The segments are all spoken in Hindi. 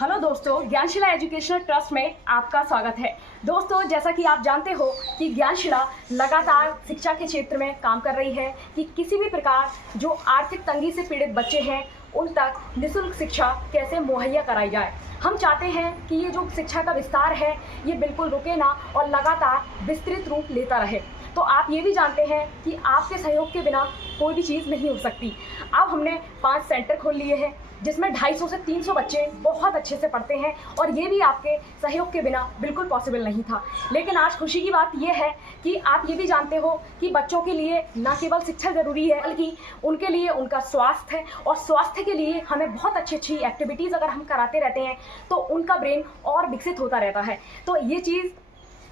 हेलो दोस्तों, ज्ञानशिला एजुकेशनल ट्रस्ट में आपका स्वागत है। दोस्तों, जैसा कि आप जानते हो कि ज्ञानशिला लगातार शिक्षा के क्षेत्र में काम कर रही है कि किसी भी प्रकार जो आर्थिक तंगी से पीड़ित बच्चे हैं उन तक निःशुल्क शिक्षा कैसे मुहैया कराई जाए। हम चाहते हैं कि ये जो शिक्षा का विस्तार है ये बिल्कुल रुके ना और लगातार विस्तृत रूप लेता रहे। तो आप ये भी जानते हैं कि आपके सहयोग के बिना कोई भी चीज़ नहीं हो सकती। अब हमने 5 सेंटर खोल लिए हैं जिसमें 250 से 300 बच्चे बहुत अच्छे से पढ़ते हैं और ये भी आपके सहयोग के बिना बिल्कुल पॉसिबल नहीं था। लेकिन आज खुशी की बात ये है कि आप ये भी जानते हो कि बच्चों के लिए न केवल शिक्षा ज़रूरी है बल्कि उनके लिए उनका स्वास्थ्य है, और स्वास्थ्य के लिए हमें बहुत अच्छी अच्छी एक्टिविटीज़ अगर हम कराते रहते हैं तो उनका ब्रेन और विकसित होता रहता है। तो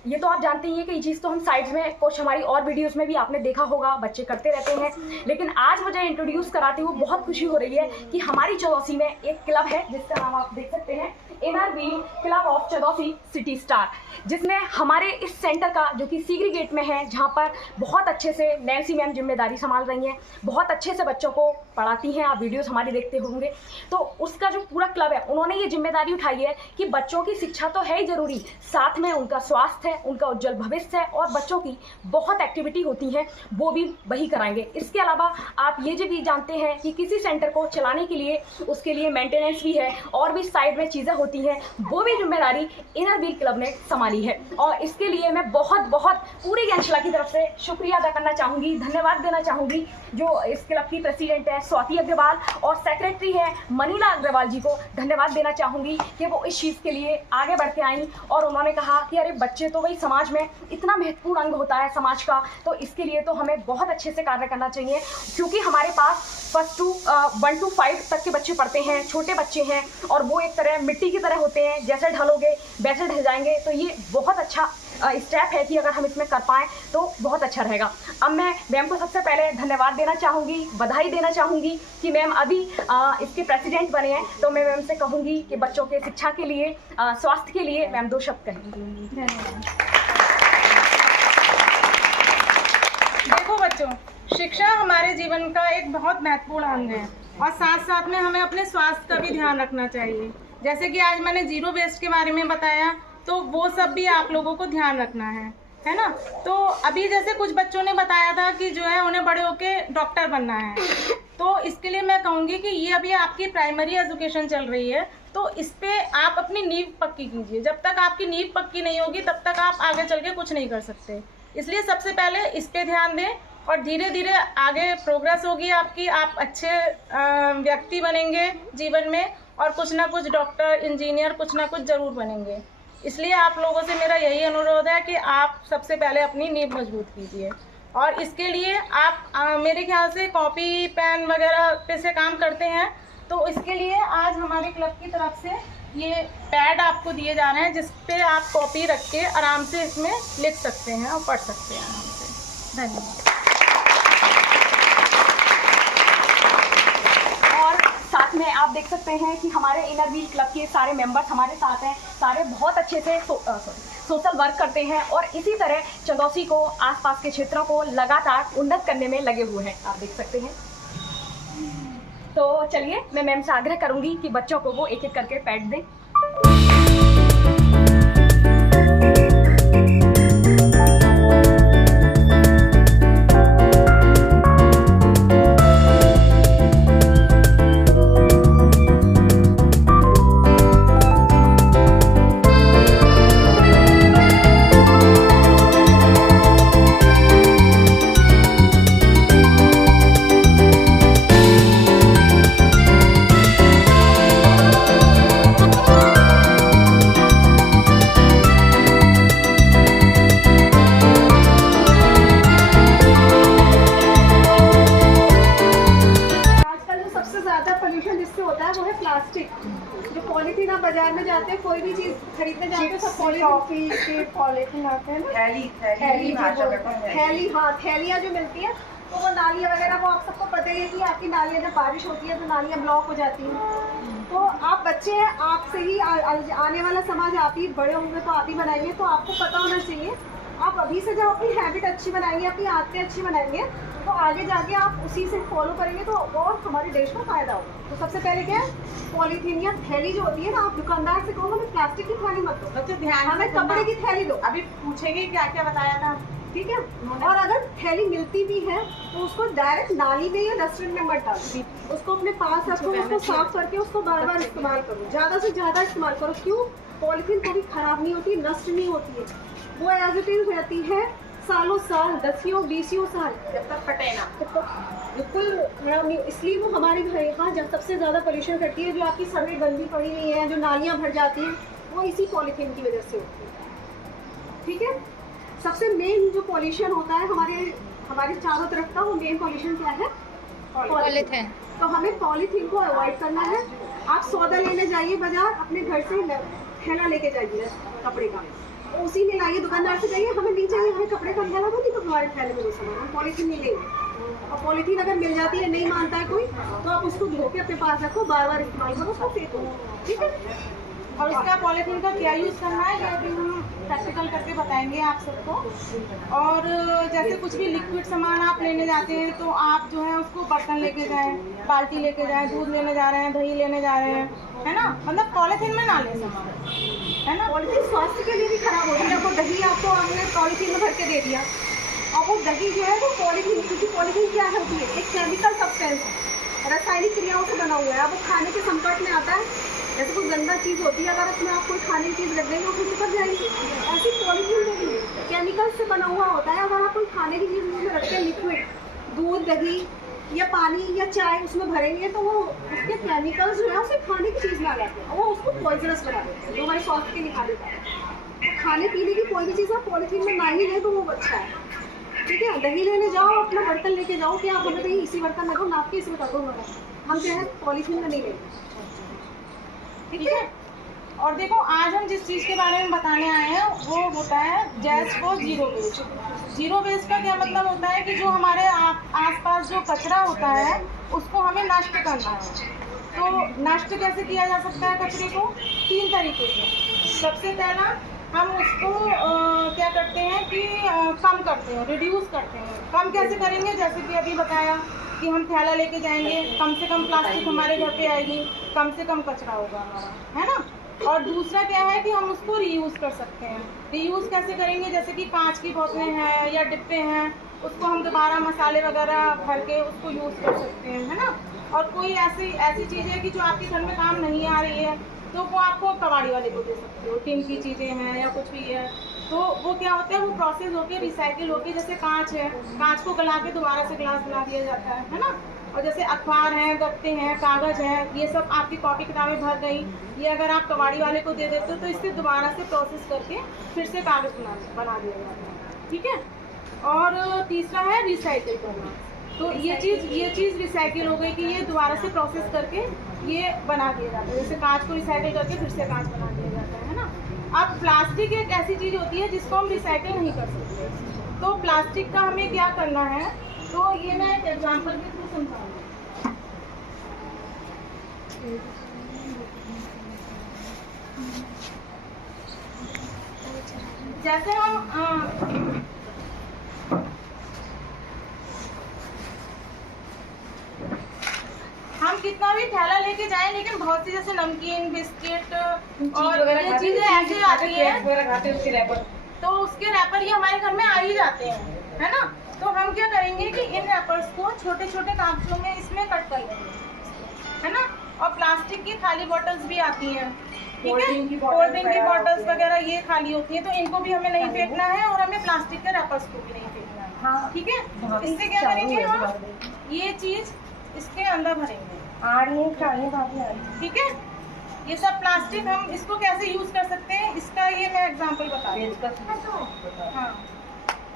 ये तो आप जानते ही हैं कि ये चीज़ तो हम साइड्स में कुछ हमारी और वीडियोस में भी आपने देखा होगा, बच्चे करते रहते हैं। लेकिन आज मुझे इंट्रोड्यूस कराते हुए बहुत खुशी हो रही है कि हमारी चौदौसी में एक क्लब है जिसका नाम आप देख सकते हैं, inner wheel club of Chandausi city star, जिसने हमारे इस सेंटर का जो कि सीगरी गेट में है, जहाँ पर बहुत अच्छे से नैन्सी मैम जिम्मेदारी संभाल रही हैं, बहुत अच्छे से बच्चों को पढ़ाती हैं। आप वीडियोस हमारी देखते होंगे। तो उसका जो पूरा क्लब है उन्होंने ये जिम्मेदारी उठाई है कि बच्चों की शिक्षा तो है ही ज़रूरी, साथ में उनका स्वास्थ्य है, उनका उज्जवल भविष्य है और बच्चों की बहुत एक्टिविटी होती हैं वो भी वही कराएंगे। इसके अलावा आप ये भी जानते हैं कि किसी सेंटर को चलाने के लिए उसके लिए मेंटेनेंस भी है और भी साइड में चीज़ें होती हैं, वो भी जिम्मेदारी इनर व्हील क्लब ने संभाली है। और इसके लिए मैं बहुत बहुत पूरी ज्ञानशिला की तरफ से शुक्रिया अदा करना चाहूँगी, धन्यवाद देना चाहूँगी जो इस क्लब की प्रेसिडेंट है स्वाति अग्रवाल और सेक्रेटरी है मनीला अग्रवाल जी को धन्यवाद देना चाहूँगी कि वो इस चीज़ के लिए आगे बढ़ के आई और उन्होंने कहा कि अरे बच्चे तो वही समाज में इतना महत्वपूर्ण अंग होता है समाज का, तो इसके लिए तो हमें बहुत अच्छे से कार्य करना चाहिए। क्योंकि हमारे पास 1 to 5 तक के बच्चे पढ़ते हैं, छोटे बच्चे हैं और वो एक तरह मिट्टी की तरह होते हैं, जैसे ढलोगे वैसे ढल जाएंगे। तो ये बहुत अच्छा स्टेप है कि अगर हम इसमें कर पाएँ तो बहुत अच्छा रहेगा। अब मैं मैम को सबसे पहले धन्यवाद देना चाहूँगी, बधाई देना चाहूँगी कि मैम अभी इसके प्रेसिडेंट बने हैं। तो मैं मैम से कहूँगी कि बच्चों के शिक्षा के लिए, स्वास्थ्य के लिए मैम 2 शब्द कहेंगी। देखो बच्चों, शिक्षा हमारे जीवन का एक बहुत महत्वपूर्ण अंग है और साथ साथ में हमें अपने स्वास्थ्य का भी ध्यान रखना चाहिए। जैसे कि आज मैंने जीरो वेस्ट के बारे में बताया, तो वो सब भी आप लोगों को ध्यान रखना है ना। तो अभी जैसे कुछ बच्चों ने बताया था कि जो है उन्हें बड़े होके डॉक्टर बनना है, तो इसके लिए मैं कहूँगी कि ये अभी आपकी प्राइमरी एजुकेशन चल रही है, तो इस पे आप अपनी नींव पक्की कीजिए। जब तक आपकी नींव पक्की नहीं होगी तब तक आप आगे चल के कुछ नहीं कर सकते। इसलिए सबसे पहले इस पे ध्यान दें और धीरे धीरे आगे प्रोग्रेस होगी आपकी, आप अच्छे व्यक्ति बनेंगे जीवन में और कुछ ना कुछ डॉक्टर, इंजीनियर, कुछ ना कुछ ज़रूर बनेंगे। इसलिए आप लोगों से मेरा यही अनुरोध है कि आप सबसे पहले अपनी नींव मजबूत कीजिए। और इसके लिए आप मेरे ख्याल से कॉपी पेन वगैरह पे से काम करते हैं, तो इसके लिए आज हमारे क्लब की तरफ से ये पैड आपको दिए जा रहे हैं जिस पे आप कॉपी रख के आराम से इसमें लिख सकते हैं और पढ़ सकते हैं आराम से। धन्यवाद। साथ में आप देख सकते हैं कि हमारे इनर व्हील क्लब के सारे मेंबर्स हमारे साथ हैं, सारे बहुत अच्छे से सोशल वर्क करते हैं और इसी तरह चौदौसी को, आसपास के क्षेत्रों को लगातार उन्नत करने में लगे हुए हैं, आप देख सकते हैं। तो चलिए मैं मैम से आग्रह करूंगी कि बच्चों को वो एक एक करके पैड दें। जो पॉलीथीन आप बाजार में जाते हैं, कोई भी चीज खरीदने जाते हैं, सब पॉलीथीन के पॉलीथीन आते हैं ना, थैलियाँ जो मिलती है, तो वो नालियाँ वगैरह, वो आप सबको पता ही है कि आपकी नालियाँ जब बारिश होती है तो नालियाँ ब्लॉक हो जाती हैं। तो आप बच्चे हैं, आपसे ही आने वाला समाज आप ही बड़े होंगे तो आप ही बनाएंगे, तो आपको पता होना चाहिए आप अभी से जब अपनी हैबिट अच्छी बनाएंगे, अपनी आदतें अच्छी बनाएंगे, तो आगे जाके आप उसी से फॉलो करेंगे तो और हमारे देश को फायदा होगा। तो सबसे पहले क्या है, पॉलीथीन या थैली जो होती है ना, आप दुकानदार से कहो हमें प्लास्टिक की थैली मत दो, बच्चे ध्यान हमें कपड़े की थैली दो। अभी पूछेंगे क्या क्या बताया था, ठीक है। और अगर थैली मिलती भी है तो उसको डायरेक्ट नाली में या डस्टबिन में मत डालो, उसको अपने पास रखो, उसको साफ करके उसको बार बार इस्तेमाल करो, ज़्यादा से ज़्यादा इस्तेमाल करो। क्यों? पॉलीथीन कभी खराब नहीं होती, नष्ट नहीं होती है, वो एज इट इज रहती है सालों साल, 10-20 साल, जब तक फटे ना। तो बिल्कुल खराब नहीं। इसलिए वो हमारे घर यहाँ जब सबसे ज़्यादा पॉल्यूशन करती है, जो आपकी सड़कें गंदी पड़ी हुई है, जो नालियाँ भर जाती हैं, वो इसी पॉलीथीन की वजह से होती है। ठीक है। सबसे मेन जो पॉल्यूशन होता है हमारे चारों तरफ का, वो मेन पॉल्यूशन क्या है? पॉलीथीन। तो हमें पॉलीथीन को अवॉइड करना है। आप सौदा लेने जाइए बाजार, अपने घर से थैला लेके जाइए कपड़े का, उसी में लाइए, दुकानदार से जाइए हमें नहीं चाहिए, हमें कपड़े का थैला दो, नहीं तो हमारे थैले में वो सामान, हम पॉलीथीन नहीं लेंगे। और पॉलीथीन अगर मिल जाती है, नहीं मानता है कोई, तो आप उसको धो के अपने पास रखो, बार बार इस्तेमाल करो, उसको फेंको। ठीक है। और उसका पॉलीथीन का क्या यूज़ करना है ये भी हम प्रैक्टिकल करके बताएंगे आप सबको। और जैसे कुछ भी लिक्विड सामान आप लेने जाते हैं तो आप जो है उसको बर्तन लेके जाएं, बाल्टी लेके जाएं, दूध लेने जा रहे हैं, दही लेने जा रहे हैं, है ना, मतलब पॉलीथीन में ना लें सामान, है ना। पॉलीथीन स्वास्थ्य के लिए भी खराब होती है। आपको दही आपको आपने पॉलीथीन में भर के दे दिया, और वो दही जो है वो पॉलीथीन, क्योंकि पॉलीथीन क्या होती है? एक केमिकल सब्सटेंस है, रासायनिक क्रियाओं से बना हुआ है। अब वो खाने के संकट में आता है, जैसे कोई गंदा चीज़ होती है, अगर उसमें आप कोई खाने की चीज़ रख देंगे वो फिर चिपक जाएगी। ऐसी पॉलीथीन में भी केमिकल से बना हुआ होता है। अगर आप कोई खाने की चीज़ उसमें रखते हैं, लिक्विड दूध, दही या पानी या चाय उसमें भरेंगे, तो वो उसके केमिकल्स जो है उसे खाने की चीज़ में आ जाते हैं, वो उसको पॉइजनस बना देते हैं, जो हमारे स्वास्थ्य के लिए हानिकारक है। खाने पीने की कोई भी चीज़ आप पॉलीथीन में ना ही लें तो वो अच्छा है। ठीक है। दही लेने जाओ, अपना बर्तन लेके जाओ कि आप हमें कहीं इसी बर्तन में दो, नाप के इसमें कर दो, हम जो है पॉलीथीन में नहीं लेंगे। ठीक है। और देखो आज हम जिस चीज़ के बारे में बताने आए हैं वो होता है जैस को जीरो वेस्ट। जीरो वेस्ट का क्या मतलब होता है कि जो हमारे आसपास जो कचरा होता है उसको हमें नष्ट करना है। तो नष्ट कैसे किया जा सकता है कचरे को? 3 तरीके से। सबसे पहला हम उसको क्या करते हैं कि कम करते हैं, रिड्यूस करते हैं। कम कैसे करेंगे? जैसे कि अभी बताया कि हम थैला लेके जाएंगे, कम से कम प्लास्टिक हमारे घर पे आएगी, कम से कम कचरा होगा हमारा, है ना। और दूसरा क्या है कि हम उसको रीयूज़ कर सकते हैं। रीयूज़ कैसे करेंगे? जैसे कि कांच की बोतलें हैं या डिब्बे हैं, उसको हम दोबारा मसाले वगैरह भर के उसको यूज़ कर सकते हैं, है ना। और कोई ऐसी चीज़ है कि जो आपके घर में काम नहीं आ रही है तो वो आपको कबाड़ी वाले को दे सकते हो। टिन की चीज़ें हैं या कुछ भी है, तो वो क्या होता है, वो प्रोसेस होके रिसाइकिल होके, जैसे कांच है, कांच को गला के दोबारा से ग्लास बना दिया जाता है ना। और जैसे अखबार हैं, गत्ते हैं, कागज़ हैं, ये सब आपकी कॉपी किताबें भर गई, ये अगर आप कबाड़ी वाले को दे देते हो तो इससे दोबारा से प्रोसेस करके फिर से कागज़ बना दिया जाता है। ठीक है। और तीसरा है रिसाइकिल करना। तो ये चीज़ रिसाइकिल हो गई कि ये दोबारा से प्रोसेस करके ये बना दिया जाता है। जैसे कांच को रिसाइकिल करके फिर से कांच बना दिया जाता है ना। अब प्लास्टिक एक ऐसी चीज़ होती है जिसको हम रिसाइकिल नहीं कर सकते, तो प्लास्टिक का हमें क्या करना है, तो ये मैं एक एग्जाम्पल के थ्रू समझाऊंगी। जैसे हम कितना भी थैला लेके जाएं, लेकिन बहुत सी जैसे नमकीन, बिस्किट और ये चीजें ऐसे आती हैं, तो उसके रैपर ये हमारे घर में आ ही जाते हैं, है ना। तो हम क्या करेंगे कि इन रैपर्स को छोटे छोटे कागजों में इसमें कट कर लेंगे, है ना। और प्लास्टिक की खाली बॉटल्स भी आती हैं, ठीक है, कोल्ड ड्रिंक की बॉटल्स वगैरह ये खाली होती हैं, तो इनको भी हमें नहीं फेंकना है और हमें प्लास्टिक के रैपर्स को भी नहीं फेंकना है, ठीक है। इससे क्या करेंगे हम, ये चीज इसके अंदर भरेंगे, ठीक है। ये सब प्लास्टिक हम इसको कैसे यूज कर सकते हैं, इसका ये मैं एग्जांपल बता रही हूँ। हाँ,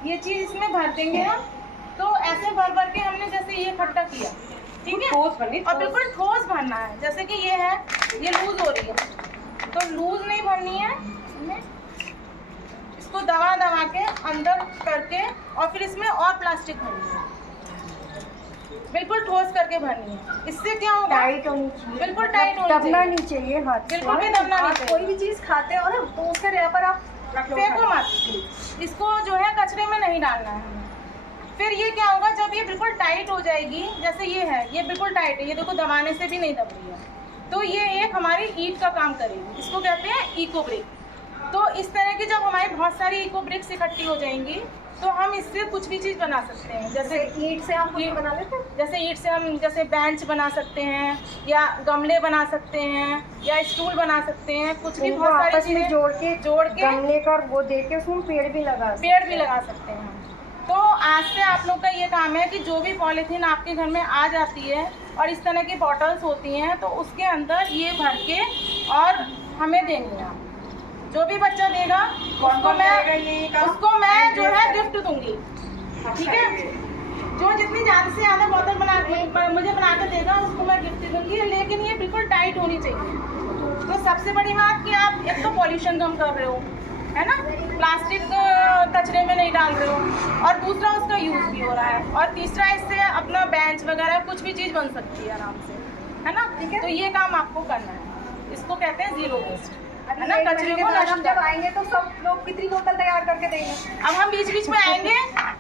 ये चीज इसमें भर देंगे हम, तो ऐसे भर भर के हमने जैसे ये इकट्ठा किया, ठीक है, और बिल्कुल ठोस भरना है। जैसे कि ये है, ये लूज हो रही है, तो लूज नहीं भरनी है, इसको दबा दबा के अंदर करके और फिर इसमें और प्लास्टिक भरनी है, बिल्कुल ठोस करके भरनी है। इससे क्या होगा, टाइट होनी चाहिए, बिल्कुल टाइट होनी चाहिए, दबना नहीं चाहिए हाथ, बिल्कुल भी दबना नहीं चाहिए। कोई भी चीज खाते हो ना तो उसका रैपर आप फेंको मत, इसको जो है कचरे में नहीं डालना है हमें। फिर ये क्या होगा, जब ये बिल्कुल टाइट हो जाएगी, जैसे ये है, ये बिल्कुल टाइट है, ये देखो दबाने से भी नहीं दब रही है, तो ये एक हमारी ईंट का काम करेगी, इसको कहते हैं इको ब्रिक। तो इस तरह की जब हमारी बहुत सारी इको ब्रिक्स इकट्ठी हो जाएंगी तो हम इससे कुछ भी चीज़ बना सकते हैं। जैसे ईंट से हम कुछ बना लेते हैं, जैसे ईंट से हम जैसे बेंच बना सकते हैं, या गमले बना सकते हैं, या स्टूल बना सकते हैं, कुछ भी बहुत सारी चीजें जोड़ के गमले का वो देके उसमें पेड़ भी लगा सकते हैं। तो आज से आप लोग का ये काम है कि जो भी पॉलीथीन आपके घर में आ जाती है और इस तरह की बॉटल्स होती हैं, तो उसके अंदर ये भर के और हमें देंगे आप। जो भी बच्चा देगा उसको मैं जो है गिफ्ट दूंगी, ठीक है। जो जितनी ज़्यादा से ज़्यादा बोतल मुझे बना के देगा उसको मैं गिफ्ट दूंगी, लेकिन ये बिल्कुल टाइट होनी चाहिए। तो सबसे बड़ी बात कि आप एक तो पॉल्यूशन कम कर रहे हो, है ना, प्लास्टिक कचरे में नहीं डाल रहे हो, और दूसरा उसका यूज़ भी हो रहा है, और तीसरा इससे अपना बेंच वगैरह कुछ भी चीज़ बन सकती है आराम से, है ना। तो ये काम आपको करना है, इसको कहते हैं जीरो वेस्ट, है ना। कचरे को हम जब आएंगे तो सब लोग कितनी बोतल तैयार करके देंगे? अब हम बीच बीच में आएंगे,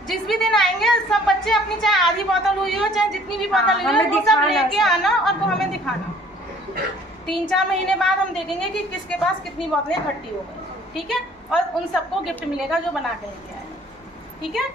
जिस भी दिन आएंगे सब बच्चे अपनी चाहे आधी बोतल हुई हो चाहे जितनी भी बोतल हुई हो वो सब लेके आना और वो हमें दिखाना। 3-4 महीने बाद हम देखेंगे कि किसके पास कितनी बोतलें इकट्ठी हो गई, ठीक है, और उन सबको गिफ्ट मिलेगा जो बना के लेके आए, ठीक है।